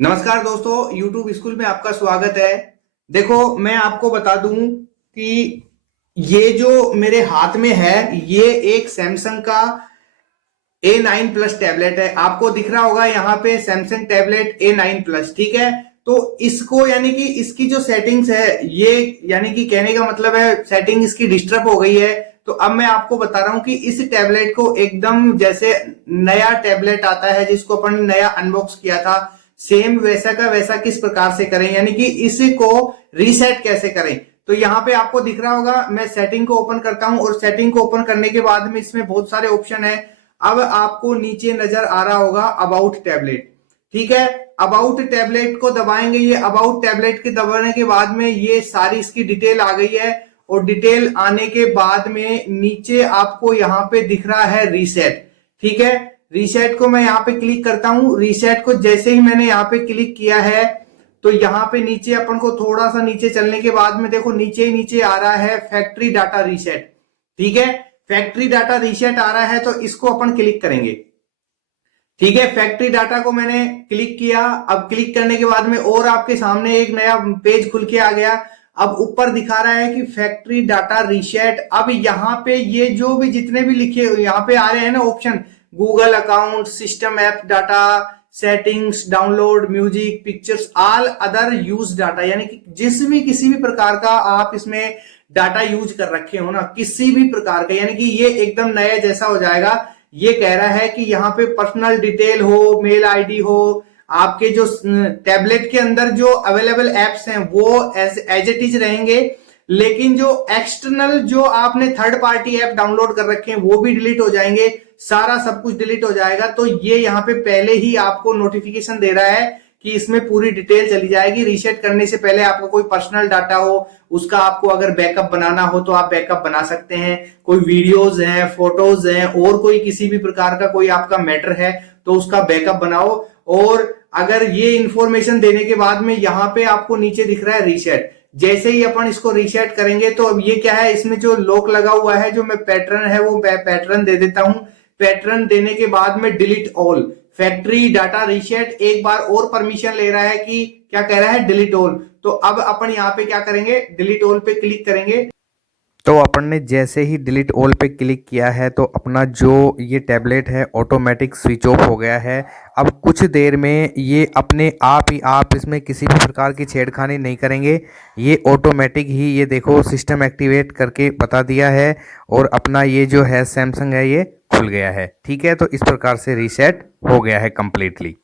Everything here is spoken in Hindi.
नमस्कार दोस्तों, YouTube स्कूल में आपका स्वागत है। देखो, मैं आपको बता दूं कि ये जो मेरे हाथ में है, ये एक सैमसंग का A9 प्लस टैबलेट है। आपको दिख रहा होगा यहाँ पे सैमसंग टैबलेट A9 प्लस, ठीक है। तो इसको यानी कि इसकी जो सेटिंग्स है, ये यानी कि कहने का मतलब है सेटिंग इसकी डिस्टर्ब हो गई है। तो अब मैं आपको बता रहा हूं कि इस टैबलेट को एकदम जैसे नया टैबलेट आता है जिसको अपन नया अनबॉक्स किया था, सेम वैसा का वैसा किस प्रकार से करें, यानी कि इसको रीसेट कैसे करें। तो यहाँ पे आपको दिख रहा होगा, मैं सेटिंग को ओपन करता हूं और सेटिंग को ओपन करने के बाद में इसमें बहुत सारे ऑप्शन है। अब आपको नीचे नजर आ रहा होगा अबाउट टैबलेट, ठीक है। अबाउट टैबलेट को दबाएंगे। ये अबाउट टैबलेट के दबाने के बाद में ये सारी इसकी डिटेल आ गई है और डिटेल आने के बाद में नीचे आपको यहाँ पे दिख रहा है रीसेट, ठीक है। रीसेट को मैं यहाँ पे क्लिक करता हूं। रीसेट को जैसे ही मैंने यहाँ पे क्लिक किया है तो यहाँ पे नीचे अपन को थोड़ा सा नीचे चलने के बाद में देखो नीचे ही नीचे आ रहा है फैक्ट्री डाटा रीसेट, ठीक है। फैक्ट्री डाटा रीसेट आ रहा है तो इसको अपन क्लिक करेंगे, ठीक है। फैक्ट्री डाटा को मैंने क्लिक किया। अब क्लिक करने के बाद में और आपके सामने एक नया पेज खुल के आ गया। अब ऊपर दिखा रहा है कि फैक्ट्री डाटा रीसेट। अब यहाँ पे ये जो भी जितने भी लिखे यहाँ पे आ रहे हैं ना option, Google account, system app data, settings, download, music, pictures, all other use data, यानी कि जिस भी किसी भी प्रकार का आप इसमें डाटा यूज कर रखे हो ना, किसी भी प्रकार का, यानी कि ये एकदम नया जैसा हो जाएगा। ये कह रहा है कि यहाँ पे पर्सनल डिटेल हो, मेल आईडी हो, आपके जो टैबलेट के अंदर जो अवेलेबल एप्स हैं वो एज इट इज रहेंगे, लेकिन जो एक्सटर्नल जो आपने थर्ड पार्टी ऐप डाउनलोड कर रखे हैं वो भी डिलीट हो जाएंगे। सारा सब कुछ डिलीट हो जाएगा। तो ये यहाँ पे पहले ही आपको नोटिफिकेशन दे रहा है कि इसमें पूरी डिटेल चली जाएगी। रीसेट करने से पहले आपको कोई पर्सनल डाटा हो, उसका आपको अगर बैकअप बनाना हो तो आप बैकअप बना सकते हैं। कोई वीडियोज हैं, फोटोज हैं, और कोई किसी भी प्रकार का कोई आपका मैटर है तो उसका बैकअप बनाओ। और अगर ये इंफॉर्मेशन देने के बाद में यहाँ पे आपको नीचे दिख रहा है रीसेट, जैसे ही अपन इसको रीसेट करेंगे तो अब ये क्या है, इसमें जो लॉक लगा हुआ है, जो मैं पैटर्न है वो पैटर्न दे देता हूं। पैटर्न देने के बाद में delete all, factory data reset एक बार और परमिशन ले रहा है कि क्या कह रहा है, डिलीट ऑल। तो अब अपन यहाँ पे क्या करेंगे, डिलीट ऑल पे क्लिक करेंगे। तो अपन ने जैसे ही डिलीट ऑल पे क्लिक किया है तो अपना जो ये टैबलेट है ऑटोमेटिक स्विच ऑफ हो गया है। अब कुछ देर में ये अपने आप ही, आप इसमें किसी भी प्रकार की छेड़खानी नहीं करेंगे, ये ऑटोमेटिक ही, ये देखो सिस्टम एक्टिवेट करके बता दिया है और अपना ये जो है सैमसंग है ये खुल गया है। ठीक है, तो इस प्रकार से रीसेट हो गया है कंप्लीटली।